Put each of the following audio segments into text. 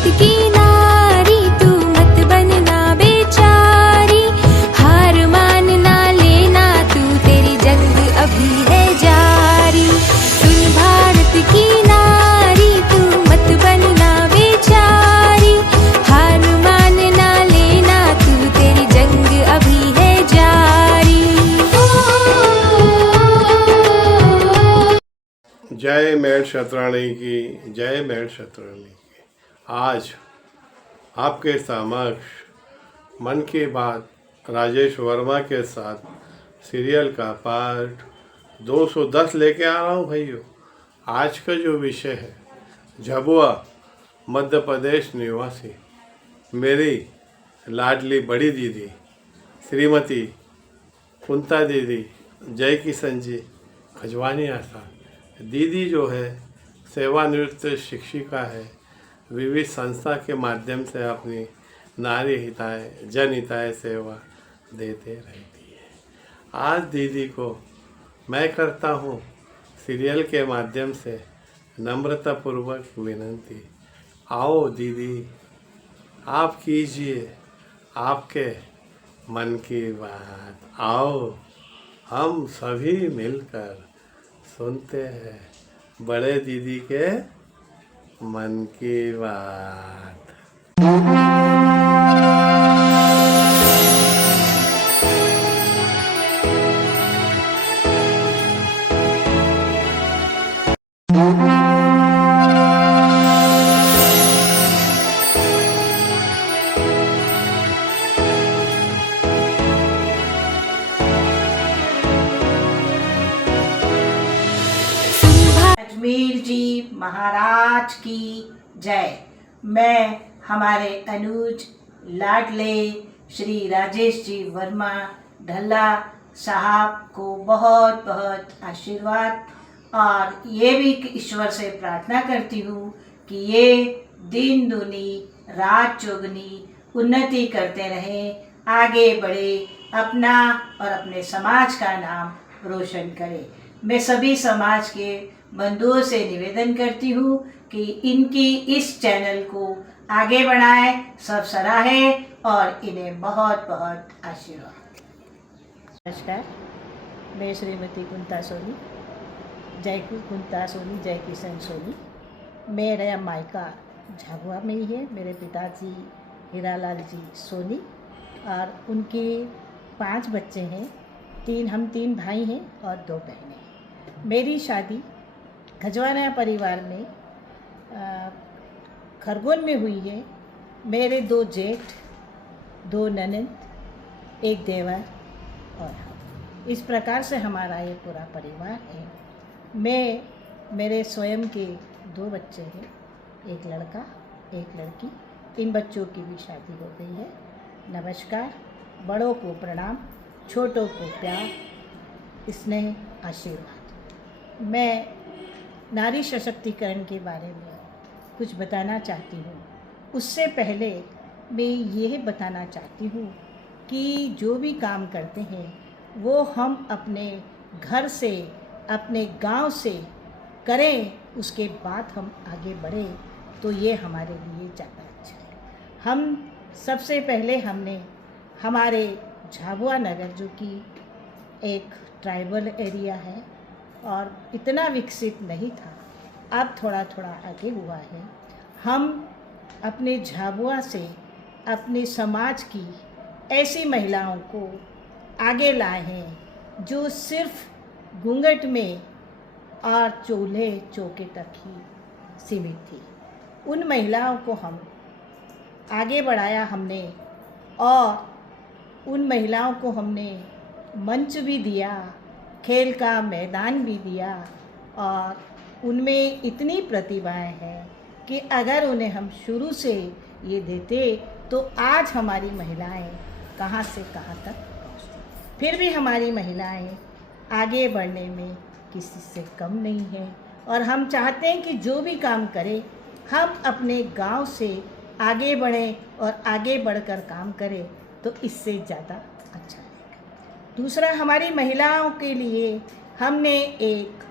भारत की नारी तू मत बनना बेचारी, हार मानना लेना तू, तेरी जंग अभी है जारी। सुन भारत की नारी तू मत बनना बेचारी, हार मानना लेना तू, तेरी जंग अभी है जारी। जय मेड़ शतराणी की, जय मेड़ शतराणी की। आज आपके समक्ष मन की बात राजेश वर्मा के साथ सीरियल का पार्ट 210 लेके आ रहा हूँ भाइयों। आज का जो विषय है, झाबुआ मध्य प्रदेश निवासी मेरी लाडली बड़ी दीदी श्रीमती कुंता दीदी जय किशन जी खजवानी आसान। दीदी जो है सेवानिवृत्त शिक्षिका है, विविध संस्था के माध्यम से अपनी नारी हिताय जनहिताय सेवा देते रहती है। आज दीदी को मैं करता हूँ सीरियल के माध्यम से नम्रतापूर्वक विनंती, आओ दीदी आप कीजिए आपके मन की बात, आओ हम सभी मिलकर सुनते हैं बड़े दीदी के मन की बात। अजमेर जी महाराज की जय। मैं हमारे अनुज लाडले श्री राजेश जी वर्मा ढल्ला साहब को बहुत बहुत आशीर्वाद और ये भी ईश्वर से प्रार्थना करती हूँ कि ये दिन दूनी रात चौगुनी उन्नति करते रहें, आगे बढ़े, अपना और अपने समाज का नाम रोशन करें। मैं सभी समाज के बंधुओं से निवेदन करती हूँ कि इनकी इस चैनल को आगे बढ़ाएं, सब सराहें और इन्हें बहुत बहुत आशीर्वाद। नमस्कार, मैं श्रीमती कुंता सोनी कुंता सोनी जय किशन सोनी। मेरा मायका झाबुआ में ही है। मेरे पिताजी हीरालाल जी सोनी और उनके 5 बच्चे हैं। हम 3 भाई हैं और 2 बहनें। मेरी शादी खजवाना परिवार में खरगोन में हुई है। मेरे 2 जेठ, 2 ननद, 1 देवर और हम। इस प्रकार से हमारा ये पूरा परिवार है। मेरे स्वयं के 2 बच्चे हैं, 1 लड़का 1 लड़की। इन बच्चों की भी शादी हो गई है। नमस्कार। बड़ों को प्रणाम, छोटों को प्यार, स्नेह, आशीर्वाद। मैं नारी सशक्तिकरण के बारे में कुछ बताना चाहती हूँ। उससे पहले मैं यह बताना चाहती हूँ कि जो भी काम करते हैं वो हम अपने घर से, अपने गांव से करें, उसके बाद हम आगे बढ़ें तो ये हमारे लिए ज़्यादा अच्छा है। हम सबसे पहले हमने हमारे झाबुआ नगर, जो कि एक ट्राइबल एरिया है और इतना विकसित नहीं था, अब थोड़ा थोड़ा आगे हुआ है। हम अपने झाबुआ से अपने समाज की ऐसी महिलाओं को आगे लाए हैं जो सिर्फ घूंघट में और चूल्हे चौके तक ही सीमित थी। उन महिलाओं को हम आगे बढ़ाया हमने और उन महिलाओं को हमने मंच भी दिया, खेल का मैदान भी दिया और उनमें इतनी प्रतिभाएं हैं कि अगर उन्हें हम शुरू से ये देते तो आज हमारी महिलाएं कहाँ से कहाँ तक पहुँचती। फिर भी हमारी महिलाएं आगे बढ़ने में किसी से कम नहीं है और हम चाहते हैं कि जो भी काम करें हम अपने गांव से आगे बढ़ें और आगे बढ़कर काम करें तो इससे ज़्यादा अच्छा रहेगा। दूसरा, हमारी महिलाओं के लिए हमने एक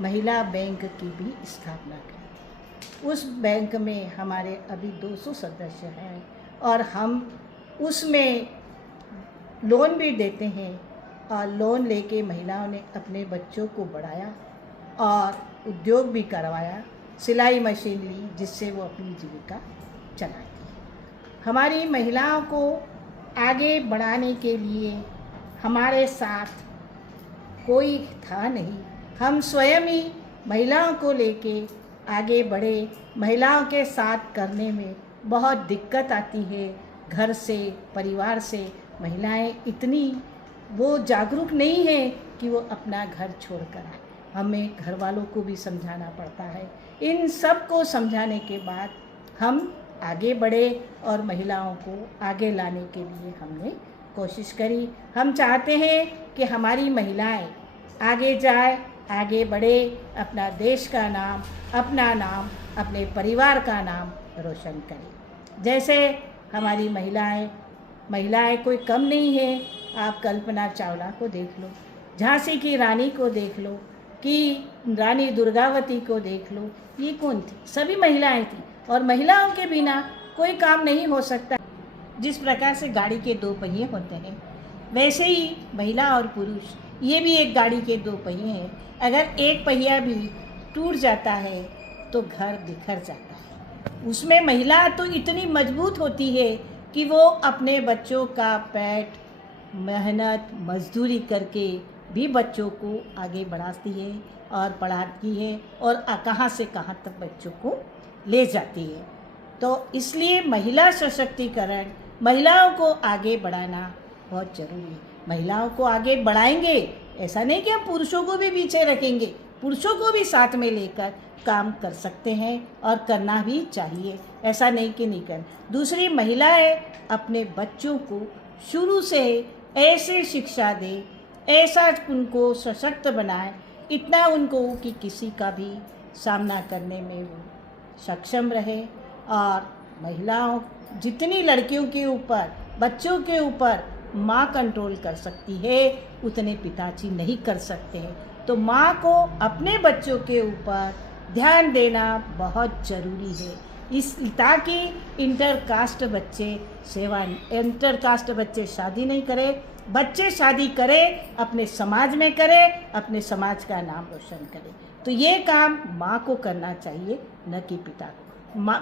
महिला बैंक की भी स्थापना की। उस बैंक में हमारे अभी 200 सदस्य हैं और हम उसमें लोन भी देते हैं और लोन लेके महिलाओं ने अपने बच्चों को बढ़ाया और उद्योग भी करवाया, सिलाई मशीन ली जिससे वो अपनी जीविका चलाती है। हमारी महिलाओं को आगे बढ़ाने के लिए हमारे साथ कोई था नहीं, हम स्वयं ही महिलाओं को लेके आगे बढ़े। महिलाओं के साथ करने में बहुत दिक्कत आती है, घर से परिवार से महिलाएं इतनी वो जागरूक नहीं है कि वो अपना घर छोड़कर आए। हमें घर वालों को भी समझाना पड़ता है। इन सब को समझाने के बाद हम आगे बढ़े और महिलाओं को आगे लाने के लिए हमने कोशिश करी। हम चाहते हैं कि हमारी महिलाएं आगे जाए, आगे बढ़े, अपना देश का नाम, अपना नाम, अपने परिवार का नाम रोशन करें। जैसे हमारी महिलाएं कोई कम नहीं है। आप कल्पना चावला को देख लो, झांसी की रानी को देख लो, कि रानी दुर्गावती को देख लो, ये कौन थी? सभी महिलाएं थी और महिलाओं के बिना कोई काम नहीं हो सकता। जिस प्रकार से गाड़ी के 2 पहिए होते हैं वैसे ही महिला और पुरुष ये भी एक गाड़ी के 2 पहिए हैं। अगर एक पहिया भी टूट जाता है तो घर बिखर जाता है। उसमें महिला तो इतनी मजबूत होती है कि वो अपने बच्चों का पेट मेहनत मजदूरी करके भी बच्चों को आगे बढ़ाती है और पढ़ाती है और कहाँ से कहाँ तक बच्चों को ले जाती है। तो इसलिए महिला सशक्तिकरण, महिलाओं को आगे बढ़ाना बहुत ज़रूरी है। महिलाओं को आगे बढ़ाएंगे, ऐसा नहीं कि हम पुरुषों को भी पीछे रखेंगे, पुरुषों को भी साथ में लेकर काम कर सकते हैं और करना भी चाहिए। ऐसा नहीं कि नहीं कर। दूसरी, महिलाएं अपने बच्चों को शुरू से ऐसे शिक्षा दे, ऐसा उनको सशक्त बनाए, इतना उनको कि किसी का भी सामना करने में वो सक्षम रहे। और महिलाओं जितनी लड़कियों के ऊपर, बच्चों के ऊपर माँ कंट्रोल कर सकती है उतने पिताजी नहीं कर सकते हैं। तो माँ को अपने बच्चों के ऊपर ध्यान देना बहुत ज़रूरी है, ताकि इंटरकास्ट बच्चे शादी नहीं करें, बच्चे शादी करें, अपने समाज में करें, अपने समाज का नाम रोशन करें। तो ये काम माँ को करना चाहिए, न कि पिता को।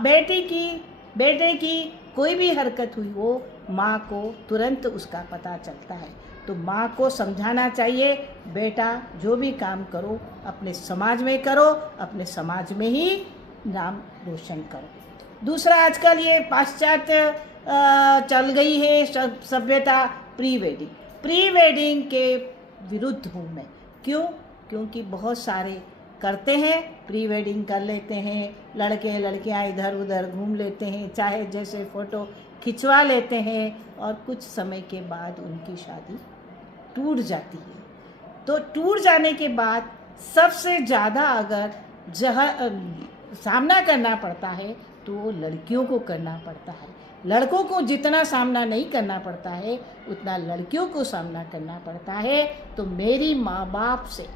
बेटे की कोई भी हरकत हुई हो, माँ को तुरंत उसका पता चलता है। तो माँ को समझाना चाहिए, बेटा जो भी काम करो अपने समाज में करो, अपने समाज में ही नाम रोशन करो। दूसरा, आजकल ये पाश्चात्य चल गई है सभ्यता, प्री वेडिंग के विरुद्ध हूँ मैं। क्यों? क्योंकि बहुत सारे करते हैं, प्री वेडिंग कर लेते हैं, लड़के लड़कियां इधर उधर घूम लेते हैं, चाहे जैसे फ़ोटो खिंचवा लेते हैं और कुछ समय के बाद उनकी शादी टूट जाती है। तो टूट जाने के बाद सबसे ज़्यादा अगर सामना करना पड़ता है तो वो लड़कियों को करना पड़ता है। लड़कों को जितना सामना नहीं करना पड़ता है उतना लड़कियों को सामना करना पड़ता है। तो मेरी माँ बाप से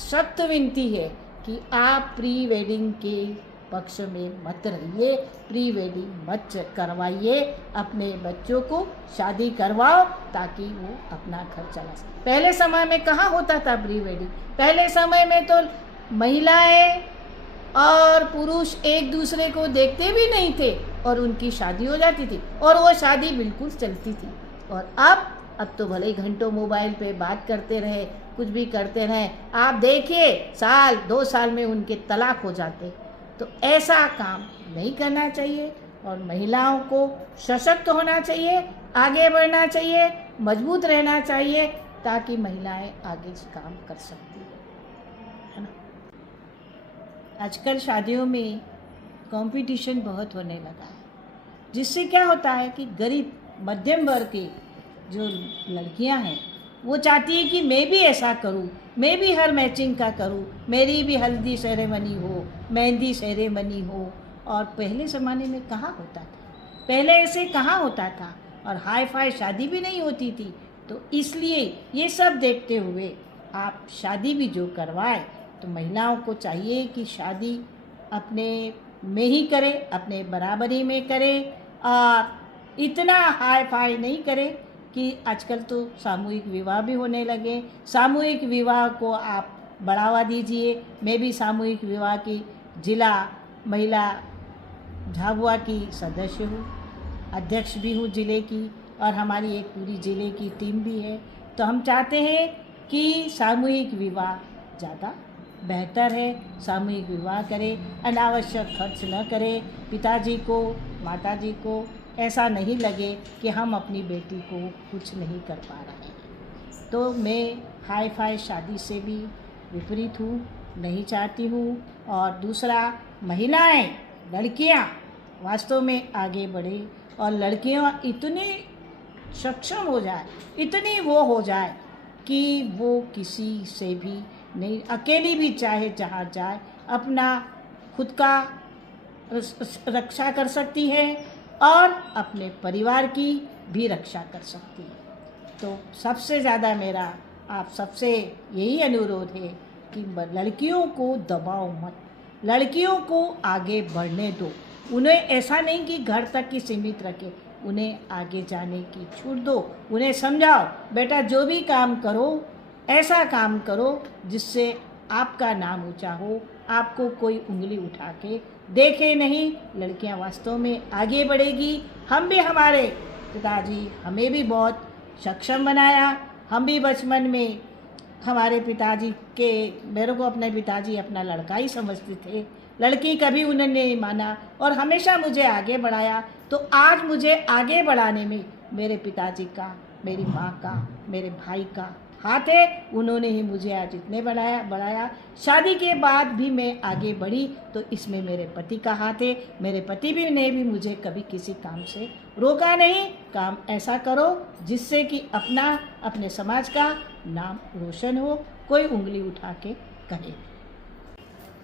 सख्त विनती है कि आप प्री वेडिंग के पक्ष में मत रहिए, प्री वेडिंग मत करवाइए, अपने बच्चों को शादी करवाओ ताकि वो अपना घर चला सके। पहले समय में कहाँ होता था प्री वेडिंग? पहले समय में तो महिलाएं और पुरुष एक दूसरे को देखते भी नहीं थे और उनकी शादी हो जाती थी और वो शादी बिल्कुल चलती थी। और अब तो भले घंटों मोबाइल पे बात करते रहे, कुछ भी करते रहे, आप देखिए 1-2 साल में उनके तलाक हो जाते। तो ऐसा काम नहीं करना चाहिए और महिलाओं को सशक्त होना चाहिए, आगे बढ़ना चाहिए, मजबूत रहना चाहिए ताकि महिलाएं आगे काम कर सकती है ना। आजकल शादियों में कंपटीशन बहुत होने लगा है, जिससे क्या होता है कि गरीब मध्यम वर्ग की जो लड़कियां हैं वो चाहती है कि मैं भी ऐसा करूं, मैं भी हर मैचिंग का करूं, मेरी भी हल्दी सेरेमनी हो, मेहंदी सेरेमनी हो। और पहले ज़माने में कहाँ होता था? पहले ऐसे कहाँ होता था? और हाई फाई शादी भी नहीं होती थी। तो इसलिए ये सब देखते हुए आप शादी भी जो करवाए तो महिलाओं को चाहिए कि शादी अपने में ही करे, अपने बराबरी में करे और इतना हाई फाई नहीं करे कि आजकल तो सामूहिक विवाह भी होने लगे। सामूहिक विवाह को आप बढ़ावा दीजिए। मैं भी सामूहिक विवाह की जिला महिला झाबुआ की सदस्य हूँ, अध्यक्ष भी हूँ जिले की, और हमारी एक पूरी जिले की टीम भी है। तो हम चाहते हैं कि सामूहिक विवाह ज़्यादा बेहतर है। सामूहिक विवाह करें, अनावश्यक खर्च न करें। पिताजी को, माताजी को ऐसा नहीं लगे कि हम अपनी बेटी को कुछ नहीं कर पा रहे हैं। तो मैं हाई फाई शादी से भी विपरीत हूँ, नहीं चाहती हूँ। और दूसरा, महिलाएं, लड़कियाँ वास्तव में आगे बढ़े और लड़कियाँ इतनी सक्षम हो जाए, इतनी वो हो जाए कि वो किसी से भी नहीं, अकेली भी चाहे जहाँ जाए अपना खुद का रक्षा कर सकती है और अपने परिवार की भी रक्षा कर सकती है। तो सबसे ज़्यादा मेरा आप सबसे यही अनुरोध है कि लड़कियों को दबाओ मत, लड़कियों को आगे बढ़ने दो। उन्हें ऐसा नहीं कि घर तक ही सीमित रखे, उन्हें आगे जाने की छूट दो। उन्हें समझाओ, बेटा जो भी काम करो ऐसा काम करो जिससे आपका नाम ऊंचा हो, आपको कोई उंगली उठा के देखे नहीं। लड़कियां वास्तव में आगे बढ़ेगी। हम भी, हमारे पिताजी हमें भी बहुत सक्षम बनाया। हम भी बचपन में हमारे पिताजी के, मेरे को अपने पिताजी अपना लड़का ही समझते थे, लड़की कभी उन्होंने नहीं माना और हमेशा मुझे आगे बढ़ाया। तो आज मुझे आगे बढ़ाने में मेरे पिताजी का, मेरी माँ का, मेरे भाई का हाथ है। उन्होंने ही मुझे आज इतने बढ़ाया। शादी के बाद भी मैं आगे बढ़ी तो इसमें मेरे पति का हाथ है। मेरे पति भी ने भी मुझे कभी किसी काम से रोका नहीं। काम ऐसा करो जिससे कि अपने समाज का नाम रोशन हो, कोई उंगली उठा के कहे।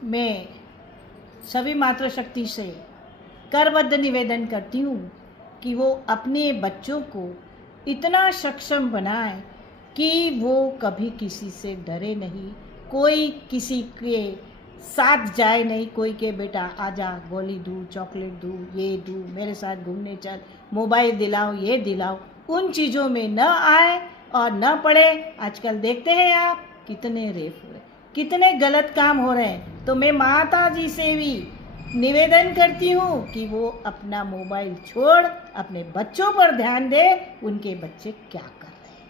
मैं सभी मातृशक्ति से करबद्ध निवेदन करती हूँ कि वो अपने बच्चों को इतना सक्षम बनाए कि वो कभी किसी से डरे नहीं, कोई किसी के साथ जाए नहीं, कोई के बेटा आजा गोली दूँ, चॉकलेट दूँ, ये दूँ, मेरे साथ घूमने चल, मोबाइल दिलाओ, ये दिलाओ, उन चीज़ों में न आए और न पड़े। आजकल देखते हैं आप कितने रेप हो रहे, कितने गलत काम हो रहे हैं। तो मैं माता जी से भी निवेदन करती हूँ कि वो अपना मोबाइल छोड़ अपने बच्चों पर ध्यान दे, उनके बच्चे क्या कर रहे हैं।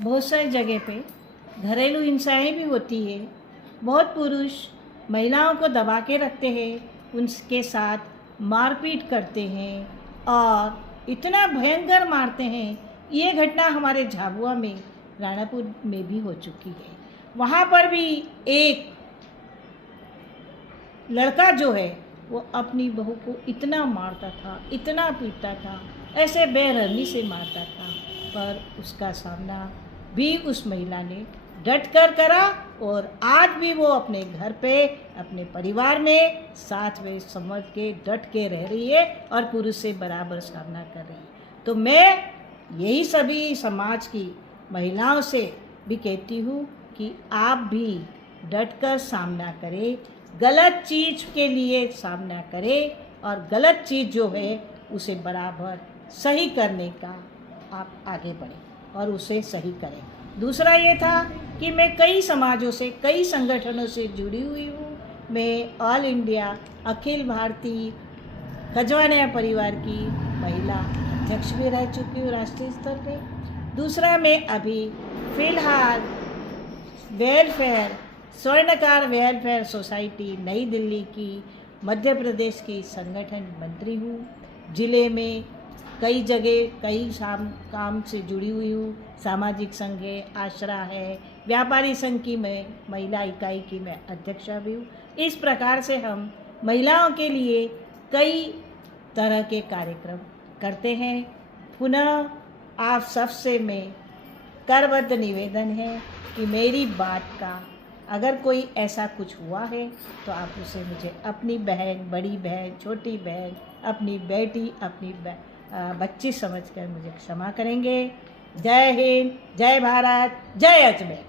बहुत सारी जगह पे घरेलू हिंसाएं भी होती है। बहुत पुरुष महिलाओं को दबा के रखते हैं, उनके साथ मारपीट करते हैं और इतना भयंकर मारते हैं। ये घटना हमारे झाबुआ में, राणापुर में भी हो चुकी है। वहाँ पर भी एक लड़का जो है वो अपनी बहू को इतना मारता था, इतना पीटता था, ऐसे बेरहमी से मारता था, पर उसका सामना भी उस महिला ने डट कर करा और आज भी वो अपने घर पे, अपने परिवार में साथ में समझ के डट के रह रही है और पुरुष से बराबर सामना कर रही है। तो मैं यही सभी समाज की महिलाओं से भी कहती हूँ कि आप भी डट कर सामना करें, गलत चीज़ के लिए सामना करें और गलत चीज़ जो है उसे बराबर सही करने का आप आगे बढ़ें और उसे सही करें। दूसरा ये था कि मैं कई समाजों से, कई संगठनों से जुड़ी हुई हूँ। मैं ऑल इंडिया अखिल भारतीय खजवानिया परिवार की महिला अध्यक्ष भी रह चुकी हूँ राष्ट्रीय स्तर पे। दूसरा, मैं अभी फ़िलहाल स्वर्णकार वेलफेयर सोसाइटी नई दिल्ली की मध्य प्रदेश की संगठन मंत्री हूँ। ज़िले में कई जगह कई काम से जुड़ी हुई हूँ। सामाजिक संघ है, आश्रा है, व्यापारी संघ की मैं महिला इकाई की मैं अध्यक्षा भी हूँ। इस प्रकार से हम महिलाओं के लिए कई तरह के कार्यक्रम करते हैं। पुनः आप सबसे मैं करबद्ध निवेदन है कि मेरी बात का अगर कोई ऐसा कुछ हुआ है तो आप उसे मुझे अपनी बहन, बड़ी बहन, छोटी बहन, अपनी बेटी, अपनी बच्ची समझकर मुझे क्षमा करेंगे। जय हिंद, जय भारत, जय अजमेर।